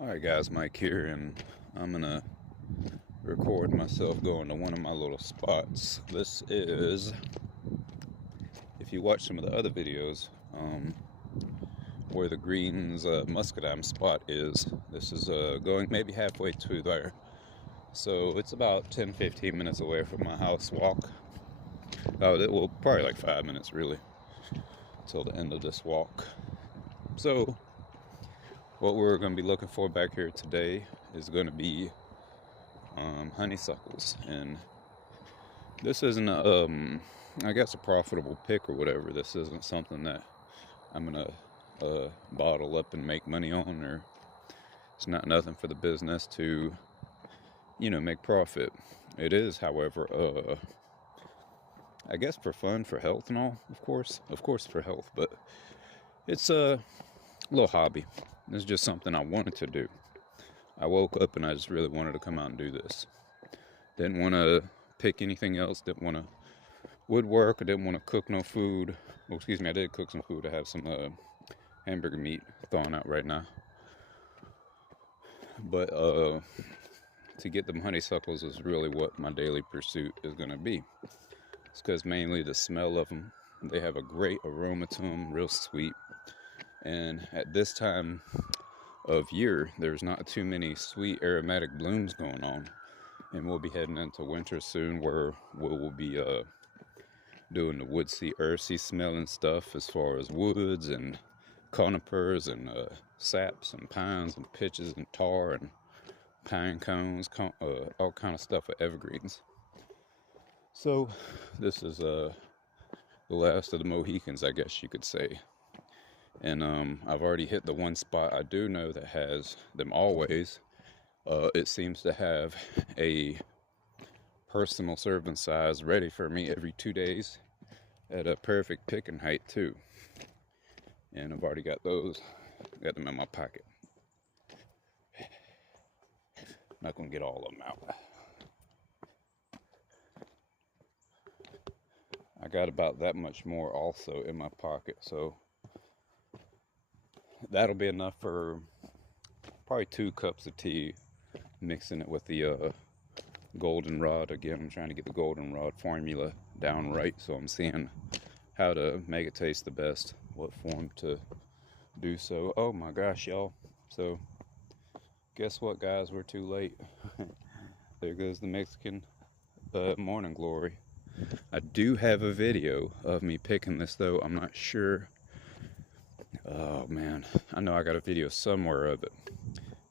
Alright guys, Mike here, and I'm gonna record myself going to one of my little spots. This is, if you watch some of the other videos, where the Greens muscadine spot is. This is going maybe halfway to there. So it's about 10-15 minutes away from my house walk. Well, probably like 5 minutes really, till the end of this walk. So what we're going to be looking for back here today is going to be honeysuckles, and this isn't I guess a profitable pick or whatever. This isn't something that I'm gonna bottle up and make money on, or it's not nothing for the business to make profit. It is, however, I guess for fun, for health and all, of course for health, but it's a little hobby. It's just something I wanted to do. I woke up and I just really wanted to come out and do this. Didn't want to pick anything else. Didn't want to woodwork. I didn't want to cook no food. Well, excuse me, I did cook some food. I have some hamburger meat thawing out right now. But to get them honeysuckles is really what my daily pursuit is going to be. It's because mainly the smell of them. They have a great aroma to them, real sweet. And at this time of year, there's not too many sweet aromatic blooms going on. And we'll be heading into winter soon, where we'll be doing the woodsy, earthy smelling stuff, as far as woods and conifers and saps and pines and pitches and tar and pine cones, all kind of stuff with evergreens. So this is the last of the Mohicans, I guess you could say. And I've already hit the one spot I do know that has them always. It seems to have a personal serving size ready for me every 2 days at a perfect picking height too. And I've already got those. Got them in my pocket. Not gonna get all of them out. I got about that much more also in my pocket, so that'll be enough for probably 2 cups of tea, mixing it with the goldenrod. Again, I'm trying to get the goldenrod formula down right, so I'm seeing how to make it taste the best, what form to do so. Oh my gosh, y'all. So guess what, guys? We're too late. There goes the Mexican morning glory. I do have a video of me picking this, though. I'm not sure. Oh man, I know I got a video somewhere of it.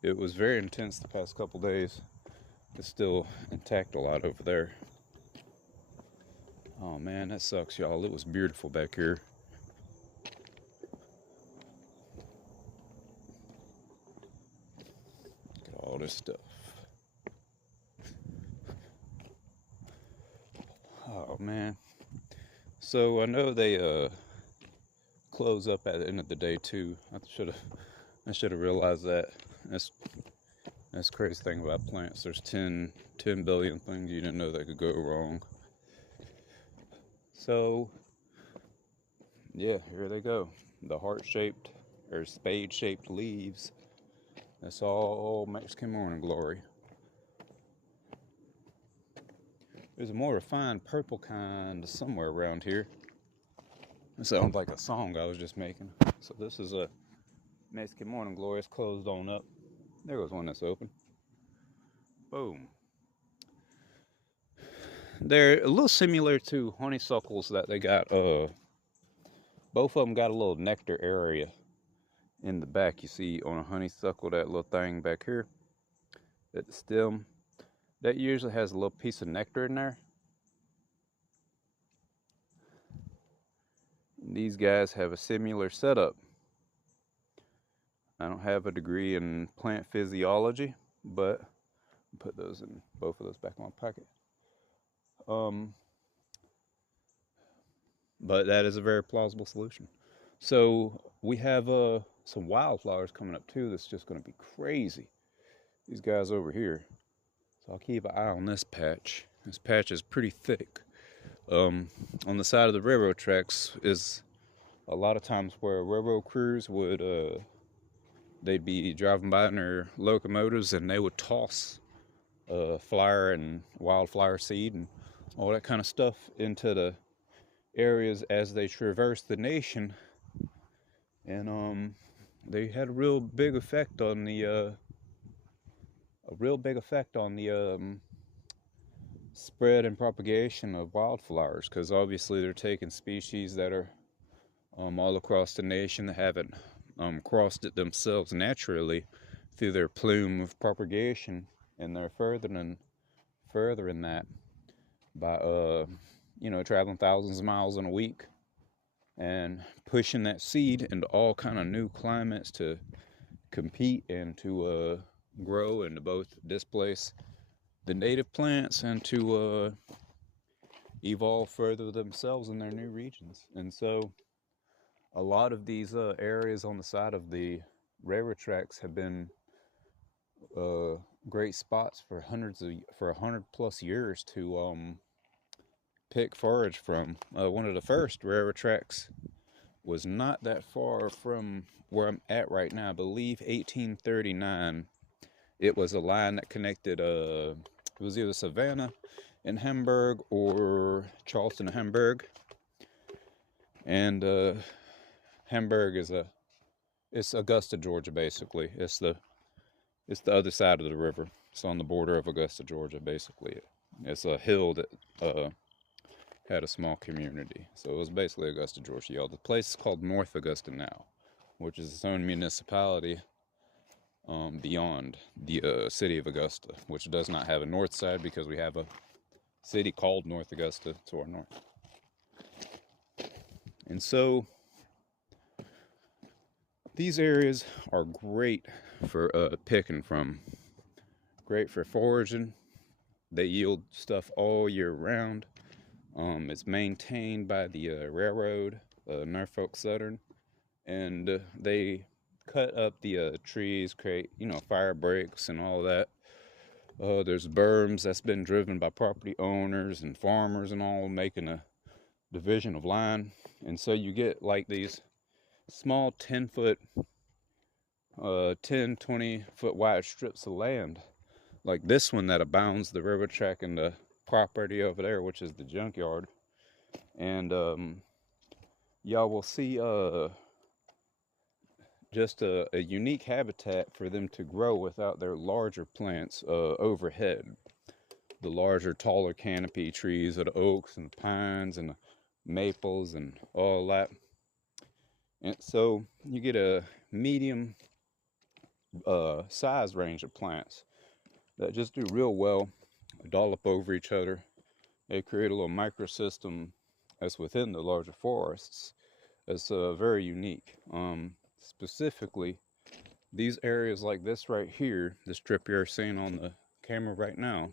It was very intense the past couple days. It's still intact a lot over there. Oh man, that sucks, y'all. It was beautiful back here. Look at all this stuff. Oh man. So I know they close up at the end of the day too. I should have realized that. That's the crazy thing about plants. There's 10 billion things you didn't know that could go wrong. So yeah, here they go. The heart-shaped or spade-shaped leaves. That's all Mexican morning glory. There's a more refined purple kind somewhere around here. It sounds like a song I was just making. So this is a Mexican morning glory. It's closed on up. There goes one that's open. Boom. They're a little similar to honeysuckles that they got. Both of them got a little nectar area in the back. You see on a honeysuckle, that little thing back here at the stem, that usually has a little piece of nectar in there. And these guys have a similar setup. I don't have a degree in plant physiology, but I'll put those in, both of those back in my pocket. But that is a very plausible solution. So we have some wildflowers coming up too. That's just going to be crazy. These guys over here. So I'll keep an eye on this patch. This patch is pretty thick. On the side of the railroad tracks is a lot of times where railroad crews would they'd be driving by in their locomotives and they would toss flower and wildflower seed and all that kind of stuff into the areas as they traversed the nation. And they had a real big effect on the spread and propagation of wildflowers, because obviously they're taking species that are all across the nation that haven't crossed it themselves naturally through their plume of propagation, and they're furthering that by traveling thousands of miles in a week and pushing that seed into all kind of new climates to compete and to grow and to both displace the native plants and to evolve further themselves in their new regions. And so a lot of these areas on the side of the railroad tracks have been great spots for 100+ years to pick forage from. One of the first railroad tracks was not that far from where I'm at right now. I believe 1839. It was a line that connected, it was either Savannah and Hamburg or Charleston and Hamburg. And Hamburg it's Augusta, Georgia, basically. It's the other side of the river. It's on the border of Augusta, Georgia, basically. It's a hill that had a small community. So it was basically Augusta, Georgia, y'all. The place is called North Augusta now, which is its own municipality beyond the city of Augusta, which does not have a north side because we have a city called North Augusta to our north. And so these areas are great for picking from, great for foraging. They yield stuff all year round. It's maintained by the railroad, Norfolk Southern, and they cut up the trees, create fire breaks and all that. There's berms that's been driven by property owners and farmers and all, making a division of line. And so you get like these small 10-foot, 20-foot wide strips of land, like this one that abounds the railroad track and the property over there, which is the junkyard. And y'all will see just a unique habitat for them to grow without their larger plants overhead. The larger, taller canopy trees of the oaks and the pines and the maples and all that. And so you get a medium size range of plants that just do real well, dollop over each other. They create a little microsystem that's within the larger forests. It's very unique. Specifically, these areas like this right here, the strip you're seeing on the camera right now,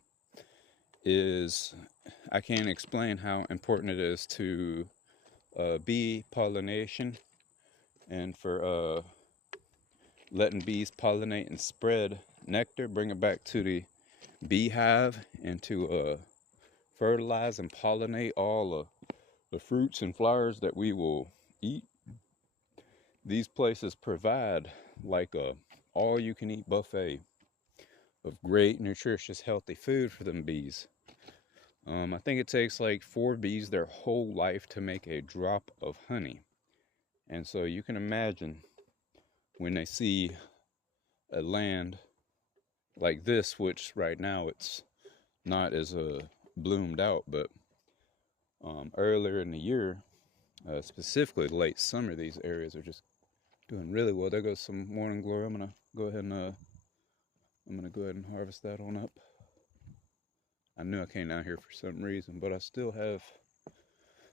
I can't explain how important it is to bee pollination and for letting bees pollinate and spread nectar, bring it back to the beehive, and to fertilize and pollinate all the fruits and flowers that we will eat. These places provide like a all-you-can-eat buffet of great, nutritious, healthy food for them bees. I think it takes like 4 bees their whole life to make a drop of honey. And so you can imagine when they see a land like this, which right now it's not as bloomed out, but earlier in the year, specifically late summer, these areas are just doing really well. There goes some morning glory. I'm gonna go ahead and harvest that on up. I knew I came down here for some reason, but I still have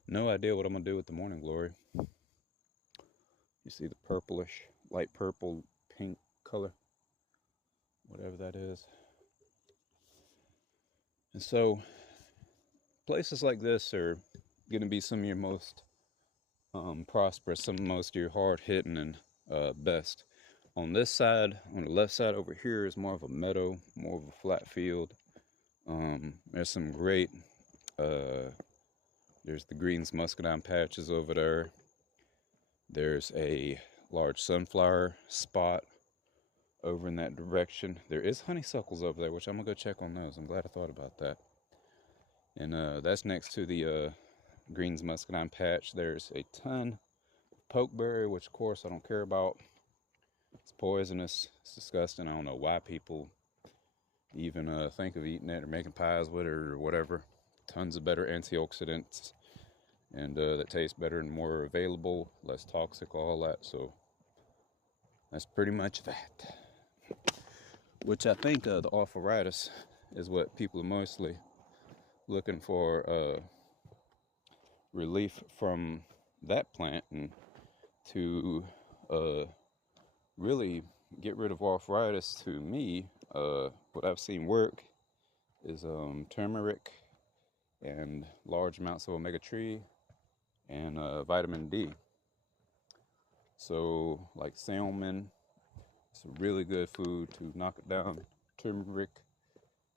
no idea what I'm gonna do with the morning glory. You see the purplish, light purple, pink color, whatever that is. And so places like this are gonna be some of your most prosperous, some of most of your hard-hitting and best. On this side, on the left side over here, is more of a meadow, more of a flat field. There's some great, there's the greens muscadine patches over there. There's a large sunflower spot over in that direction. There is honeysuckles over there, which I'm gonna go check on those. I'm glad I thought about that. And that's next to the Greens Muscadine patch. There's a ton of pokeberry, which of course I don't care about. It's poisonous. It's disgusting. I don't know why people even think of eating it or making pies with it or whatever. Tons of better antioxidants, and that tastes better and more available, less toxic, all that. So that's pretty much that. Which I think the arthritis is what people are mostly looking for relief from that plant, and to really get rid of arthritis, to me, what I've seen work is turmeric and large amounts of omega-3 and vitamin D. So like salmon, it's a really good food to knock it down. Turmeric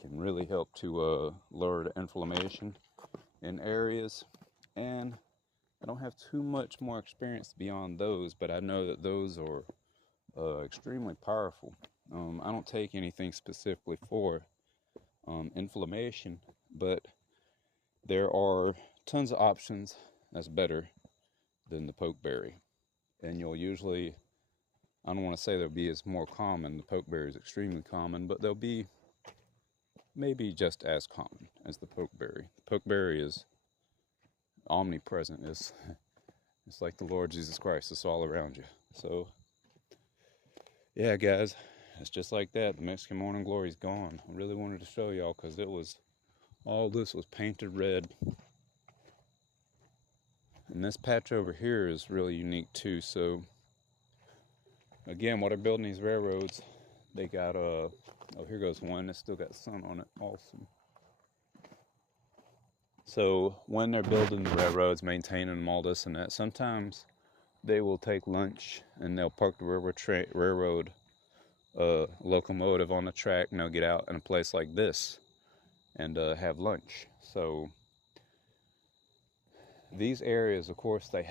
can really help to lower the inflammation in areas. And I don't have too much more experience beyond those, but I know that those are extremely powerful. I don't take anything specifically for inflammation, but there are tons of options that's better than the pokeberry. And you'll usually, I don't want to say they'll be as more common. The pokeberry is extremely common, but they'll be maybe just as common as the pokeberry. The pokeberry is omnipresent. It's like the Lord Jesus Christ. It's all around you. So, yeah, guys, it's just like that. The Mexican morning glory is gone. I really wanted to show y'all because all this was painted red. And this patch over here is really unique too. So, again, while they're building these railroads, they got oh, here goes one that's still got sun on it. Awesome. So when they're building the railroads, maintaining them, all this and that, sometimes they will take lunch and they'll park the railroad locomotive on the track, and they'll get out in a place like this and have lunch. So these areas, of course, they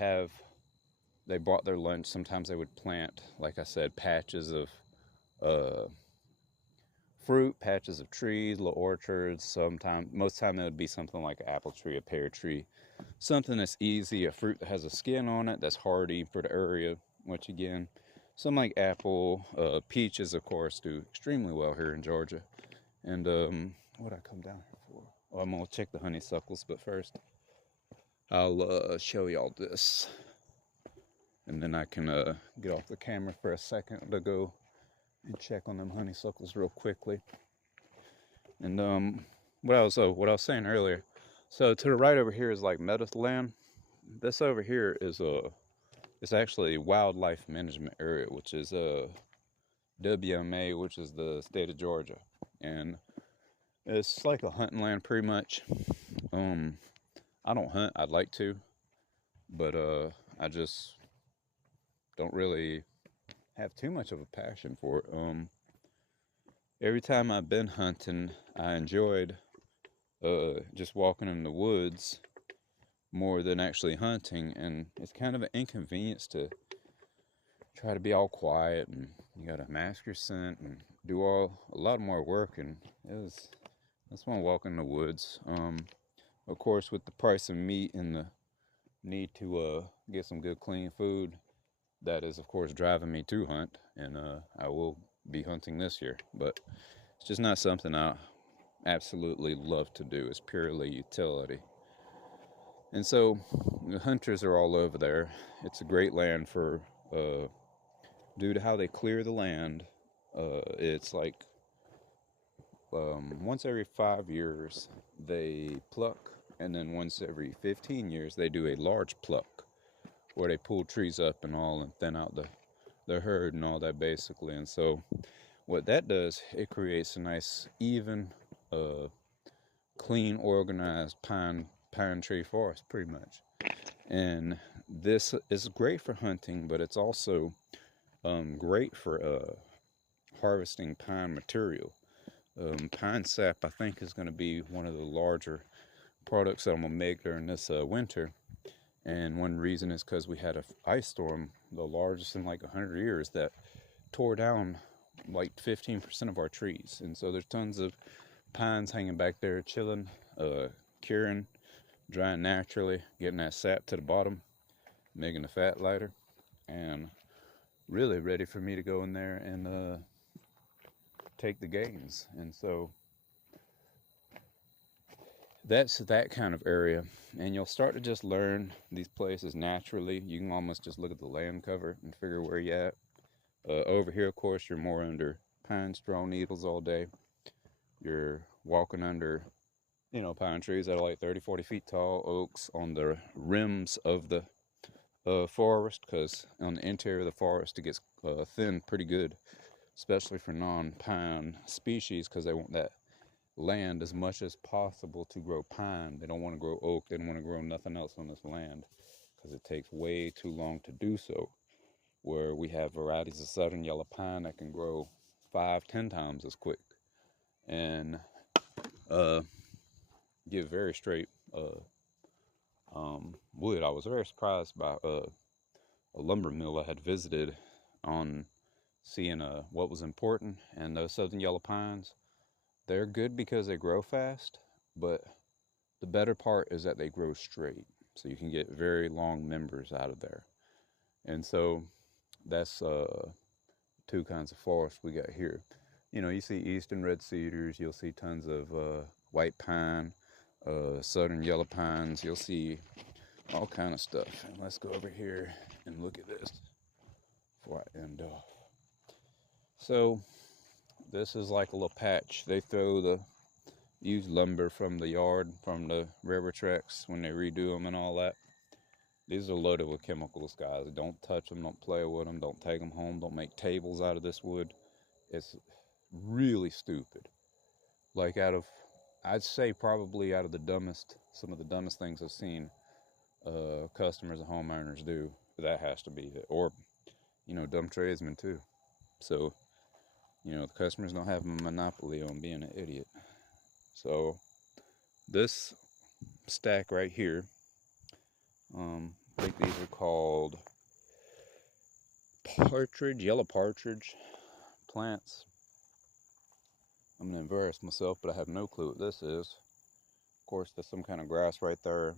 brought their lunch. Sometimes they would plant, like I said, patches of fruit, patches of trees, little orchards. Most time it would be something like an apple tree, a pear tree, something that's easy, a fruit that has a skin on it, that's hardy for the area, which again, something like apple, peaches, of course, do extremely well here in Georgia. And what did I come down here for? Well, I'm gonna check the honeysuckles, but first I'll show y'all this, and then I can get off the camera for a second to go and check on them honeysuckles real quickly. And what I was saying earlier, so to the right over here is like meadowland. This over here is it's actually wildlife management area, which is WMA, which is the state of Georgia, and it's like a hunting land pretty much. I don't hunt. I'd like to, but I just don't really have too much of a passion for it. Every time I've been hunting, I enjoyed just walking in the woods more than actually hunting, and it's kind of an inconvenience to try to be all quiet, and you gotta mask your scent and do a lot more work, and that's when I walk in the woods. Of course, with the price of meat and the need to get some good clean food, that is of course driving me to hunt, and I will be hunting this year, but it's just not something I absolutely love to do. It's purely utility. And so the hunters are all over there. It's a great land for due to how they clear the land. It's like once every 5 years they pluck, and then once every 15 years they do a large pluck where they pull trees up and all and thin out the herd and all that, basically. And so what that does, it creates a nice, even, clean, organized pine tree forest, pretty much. And this is great for hunting, but it's also great for harvesting pine material. Pine sap, I think, is going to be one of the larger products that I'm going to make during this winter. And one reason is because we had an ice storm, the largest in like 100 years, that tore down like 15% of our trees. And so there's tons of pines hanging back there chilling, curing, drying naturally, getting that sap to the bottom, making the fat lighter, and really ready for me to go in there and take the gains. And so that's that kind of area, and you'll start to just learn these places naturally. You can almost just look at the land cover and figure where you're at. Over here, of course, you're more under pine straw needles all day. You're walking under, pine trees that are like 30, 40 feet tall, oaks on the rims of the forest, because on the interior of the forest it gets thinned pretty good, especially for non-pine species, because they want that land as much as possible to grow pine. They don't want to grow oak. They don't want to grow nothing else on this land because it takes way too long to do so. Where we have varieties of southern yellow pine that can grow 5-10 times as quick and give very straight wood. I was very surprised by a lumber mill I had visited on seeing what was important, and those southern yellow pines, they're good because they grow fast, but the better part is that they grow straight, so you can get very long members out of there. And so that's two kinds of forest we got here. You see eastern red cedars, you'll see tons of white pine, southern yellow pines, you'll see all kind of stuff. And let's go over here and look at this before I end off. So this is like a little patch. They throw the used lumber from the yard, from the railroad tracks when they redo them and all that. These are loaded with chemicals, guys. Don't touch them, don't play with them, don't take them home, don't make tables out of this wood. It's really stupid. Like I'd say probably out of some of the dumbest things I've seen customers and homeowners do, that has to be it. Or, dumb tradesmen too. So, the customers don't have a monopoly on being an idiot. So, this stack right here, I think these are called yellow partridge plants. I'm going to embarrass myself, but I have no clue what this is. Of course, there's some kind of grass right there.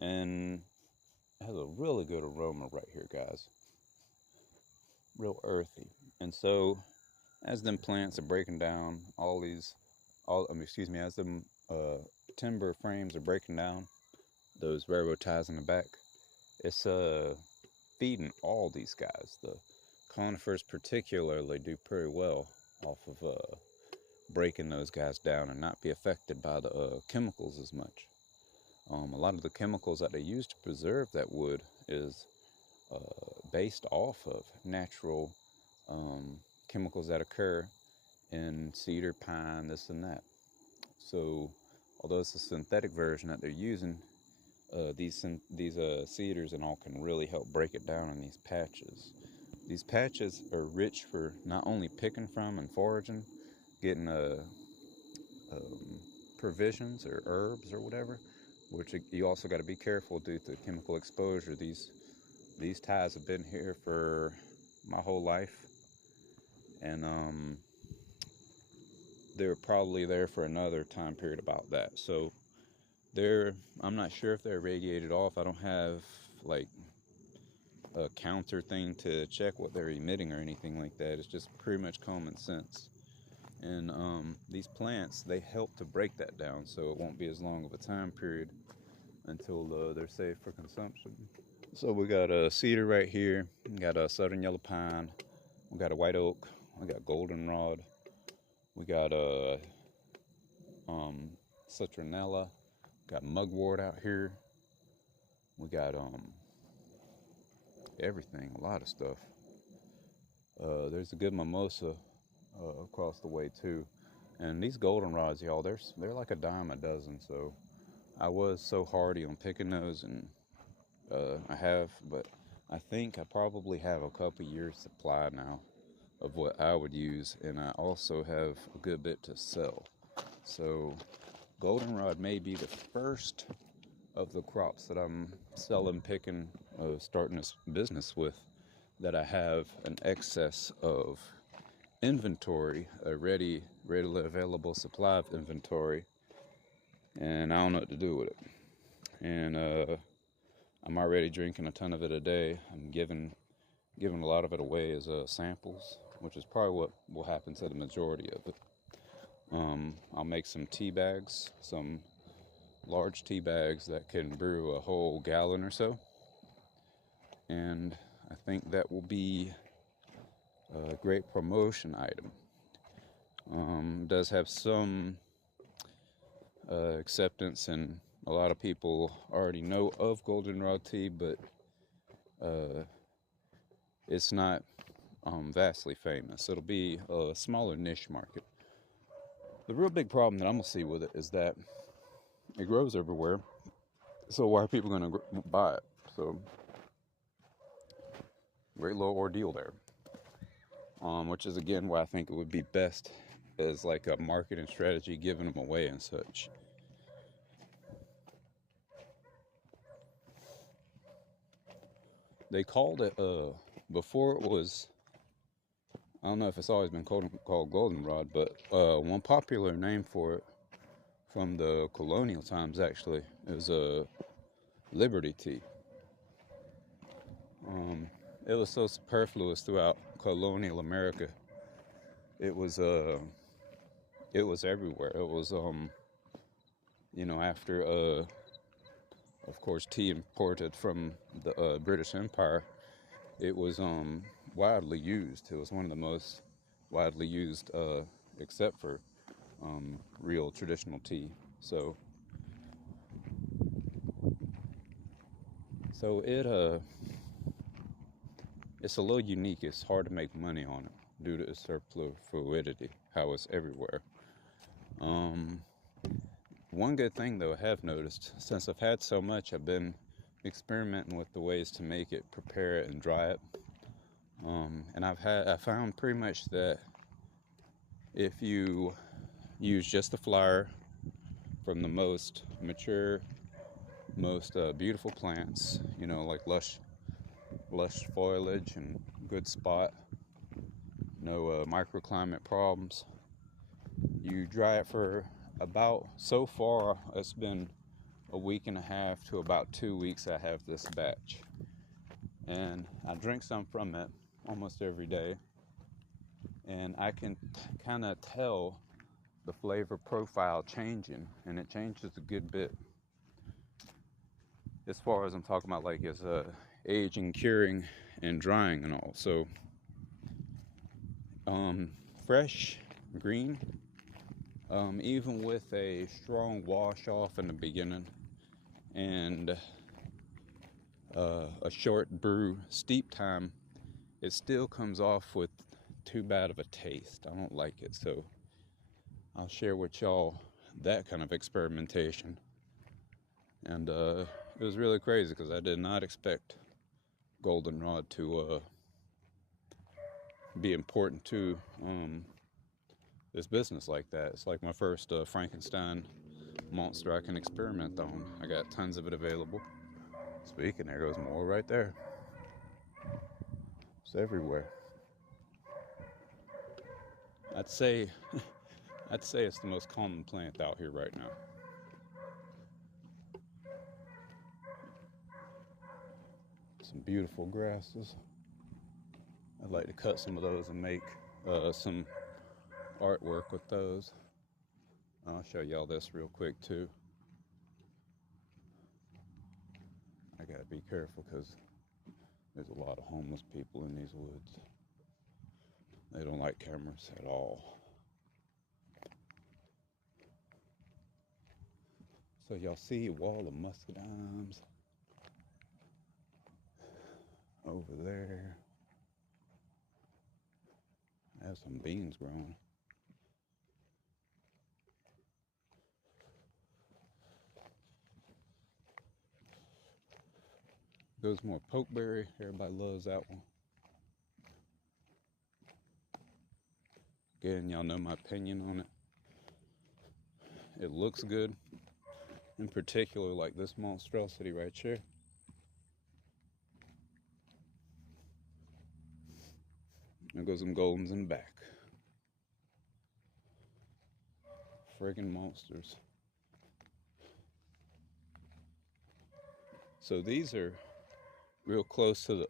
And it has a really good aroma right here, guys. Real earthy. And so, as them plants are breaking down, as them timber frames are breaking down, those railroad ties in the back, it's feeding all these guys. The conifers particularly do pretty well off of breaking those guys down and not be affected by the chemicals as much. A lot of the chemicals that they use to preserve that wood is based off of natural chemicals that occur in cedar, pine, this and that. So, although it's a synthetic version that they're using, these cedars and all can really help break it down in these patches. These patches are rich for not only picking from and foraging, getting provisions or herbs or whatever, which you also got to be careful due to chemical exposure. These ties have been here for my whole life, and they were probably there for another time period about that. So I'm not sure if they're radiated off. I don't have like a counter thing to check what they're emitting or anything like that. It's just pretty much common sense. And these plants, they help to break that down, so it won't be as long of a time period until they're safe for consumption. So we got a cedar right here. We got a southern yellow pine. We got a white oak. We got goldenrod. We got a citronella. Got mugwort out here. We got everything, a lot of stuff. There's a good mimosa across the way too. And these goldenrods, y'all, they're like a dime a dozen. So I was so hardy on picking those, and but I think I probably have a couple years supply now of what I would use, and I also have a good bit to sell. So goldenrod may be the first of the crops that I'm selling, picking, starting this business with, that I have an excess of. inventory, a readily available supply of inventory, and I don't know what to do with it. And I'm already drinking a ton of it a day. I'm giving a lot of it away as samples, which is probably what will happen to the majority of it. I'll make some tea bags, some large tea bags that can brew a whole gallon or so, and I think that will be a great promotion item. Does have some acceptance, and a lot of people already know of goldenrod tea, but it's not vastly famous. It'll be a smaller niche market. The real big problem that I'm gonna see with it is that it grows everywhere. So why are people gonna buy it? So great little ordeal there. Which is again why I think it would be best as like a marketing strategy, giving them away and such. They called it before it was, I don't know if it's always been called goldenrod, but one popular name for it from the colonial times actually is Liberty tea. It was so superfluous throughout colonial America. It was everywhere. It was after of course tea imported from the British Empire, it was widely used. It was one of the most widely used, except for real traditional tea. So it's a little unique. It's hard to make money on it due to its superfluidity, how it's everywhere. One good thing though I have noticed, since I've had so much, I've been experimenting with the ways to make it, prepare it, and dry it. And I found pretty much that if you use just the flower from the most mature, most beautiful plants, like lush foliage and good spot, no microclimate problems, you dry it for about, so far it's been a week and a half to about 2 weeks. I have this batch, and I drink some from it almost every day, and I can kind of tell the flavor profile changing, and it changes a good bit as far as I'm talking about, like as aging, curing, and drying and all. So fresh, green, even with a strong wash off in the beginning and a short brew steep time, it still comes off with too bad of a taste. I don't like it, so I'll share with y'all that kind of experimentation. And it was really crazy because I did not expect goldenrod to be important to this business like that. It's like my first Frankenstein monster I can experiment on. I got tons of it available. Speaking, there goes more right there. It's everywhere. I'd say it's the most common plant out here right now. Some beautiful grasses. I'd like to cut some of those and make some artwork with those. I'll show y'all this real quick too. I gotta be careful because there's a lot of homeless people in these woods. They don't like cameras at all. So y'all see a wall of muscadines over there. I have some beans growing. Goes more pokeberry. Everybody loves that one. Again, y'all know my opinion on it. It looks good. In particular, like this monstrosity right here. There goes some goldens in the back. friggin' monsters. So these are real close to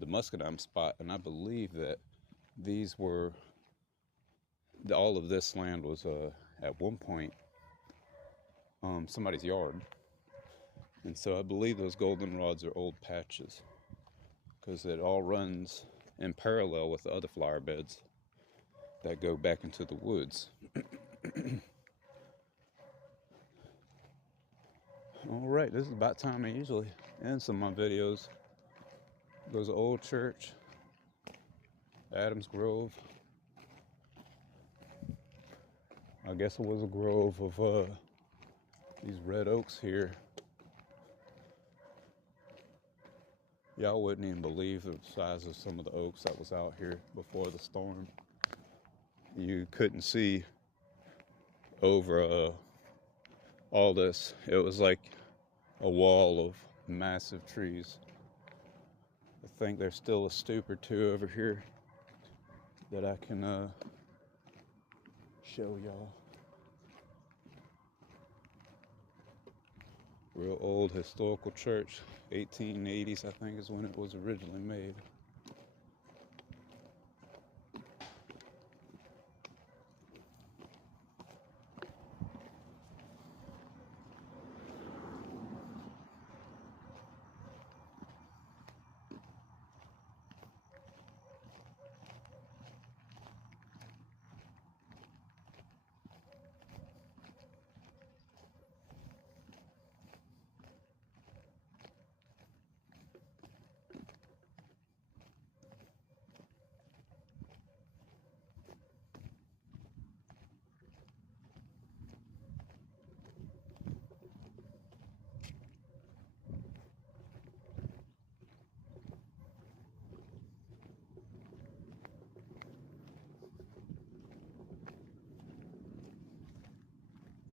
the muscadine spot, and I believe that these were all of this land was at one point somebody's yard, and so I believe those goldenrods are old patches because it all runs in parallel with the other flower beds that go back into the woods. All right, this is about time I usually end some of my videos. There's an old church, Adams Grove. I guess it was a grove of these red oaks here. Y'all wouldn't even believe the size of some of the oaks that was out here before the storm. You couldn't see over all this. It was like a wall of massive trees. I think there's still a stoop or two over here that I can show y'all. Real old historical church, 1880s I think is when it was originally made.